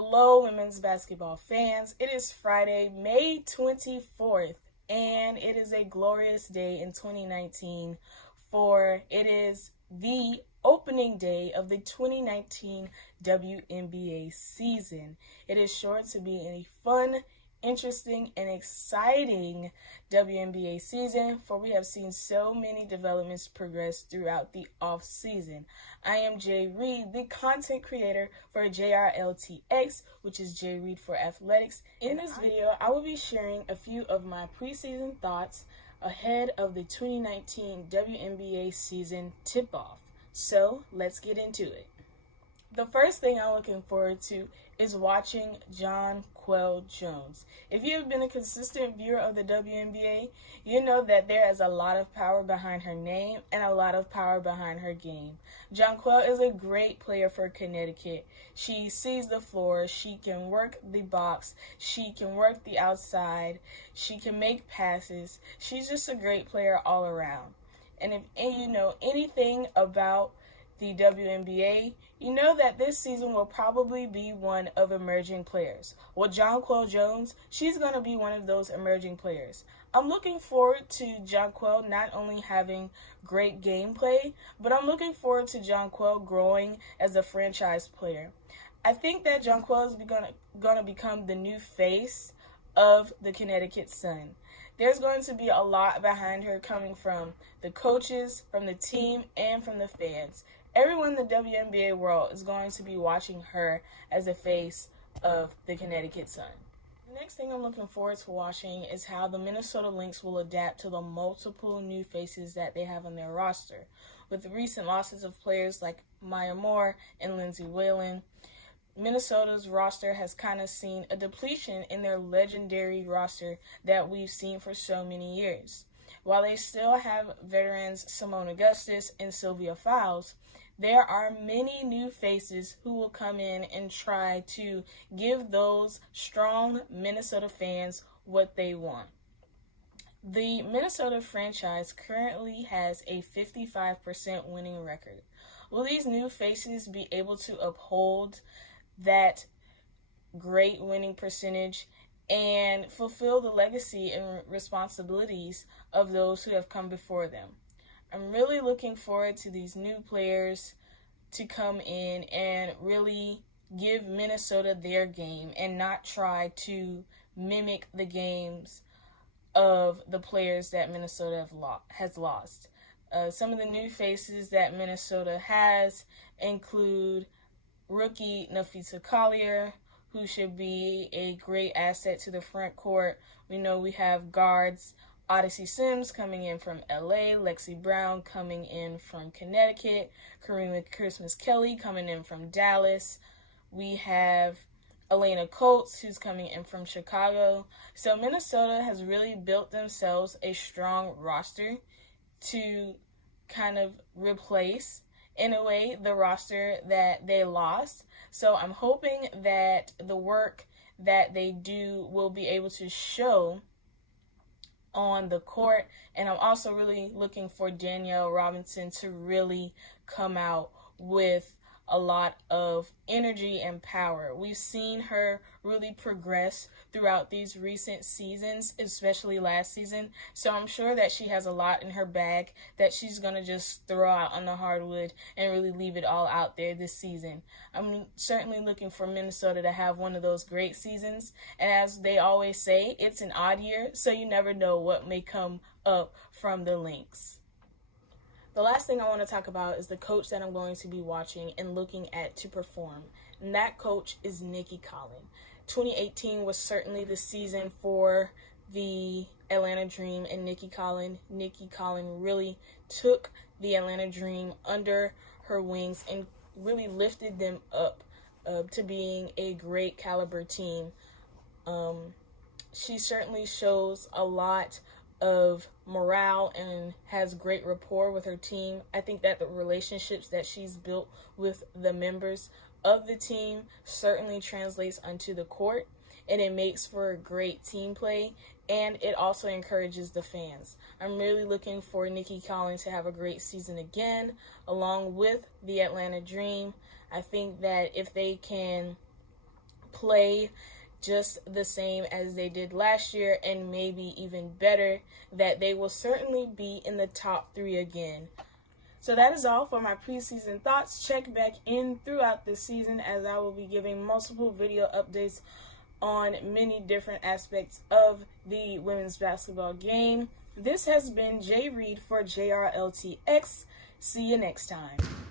Hello, women's basketball fans. It is Friday, May 24th, and it is a glorious day in 2019 for it is the opening day of the 2019 WNBA season. It is sure to be a fun, interesting, and exciting WNBA season, for we have seen so many developments progress throughout the off season. I am Jay Reed, the content creator for JRltx, which is Jay Reed for Athletics. In this video, I will be sharing a few of my preseason thoughts ahead of the 2019 WNBA season tip-off. So let's get into it. The first thing I'm looking forward to is watching Jonquel Jones. If you have been a consistent viewer of the WNBA, you know that there is a lot of power behind her name and a lot of power behind her game. Jonquel is a great player for Connecticut. She sees the floor, she can work the box, she can work the outside, she can make passes. She's just a great player all around. And if you know anything about the WNBA, you know that this season will probably be one of emerging players. Well, Jonquel Jones, she's going to be one of those emerging players. I'm looking forward to Jonquel not only having great gameplay, but I'm looking forward to Jonquel growing as a franchise player. I think that Jonquel is going to become the new face of the Connecticut Sun. There's going to be a lot behind her coming from the coaches, from the team, and from the fans. Everyone in the WNBA world is going to be watching her as a face of the Connecticut Sun. The next thing I'm looking forward to watching is how the Minnesota Lynx will adapt to the multiple new faces that they have on their roster. With the recent losses of players like Maya Moore and Lindsay Whalen, Minnesota's roster has kind of seen a depletion in their legendary roster that we've seen for so many years. While they still have veterans Simone Augustus and Sylvia Fowles, there are many new faces who will come in and try to give those strong Minnesota fans what they want. The Minnesota franchise currently has a 55% winning record. Will these new faces be able to uphold that great winning percentage and fulfill the legacy and responsibilities of those who have come before them? I'm really looking forward to these new players to come in and really give Minnesota their game and not try to mimic the games of the players that Minnesota has lost. Some of the new faces that Minnesota has include rookie Napheesa Collier, who should be a great asset to the front court. We know we have guards Odyssey Sims coming in from LA, Lexi Brown coming in from Connecticut, Karima Christmas Kelly coming in from Dallas. We have Elena Coates, who's coming in from Chicago. So Minnesota has really built themselves a strong roster to kind of replace, in a way, the roster that they lost. So I'm hoping that the work that they do will be able to show on the court, and I'm also really looking for Danielle Robinson to really come out with a lot of energy and power. We've seen her really progress throughout these recent seasons, especially last season. So I'm sure that she has a lot in her bag that she's going to just throw out on the hardwood and really leave it all out there this season. I'm certainly looking for Minnesota to have one of those great seasons. And as they always say, it's an odd year, so you never know what may come up from the Lynx. The last thing I want to talk about is the coach that I'm going to be watching and looking at to perform. And that coach is Nicki Collen. 2018 was certainly the season for the Atlanta Dream and Nicki Collen. Nicki Collen really took the Atlanta Dream under her wings and really lifted them up to being a great caliber team. She certainly shows a lot of morale and has great rapport with her team. I think that the relationships that she's built with the members of the team certainly translates onto the court, and it makes for great team play, and it also encourages the fans. I'm really looking for Nicki Collen to have a great season again, along with the Atlanta Dream. I think that if they can play just the same as they did last year, and maybe even better, that they will certainly be in the top 3 again. So that is all for my preseason thoughts. Check back in throughout the season, as I will be giving multiple video updates on many different aspects of the women's basketball game. This has been Jay Reed for JRltx. See you next time.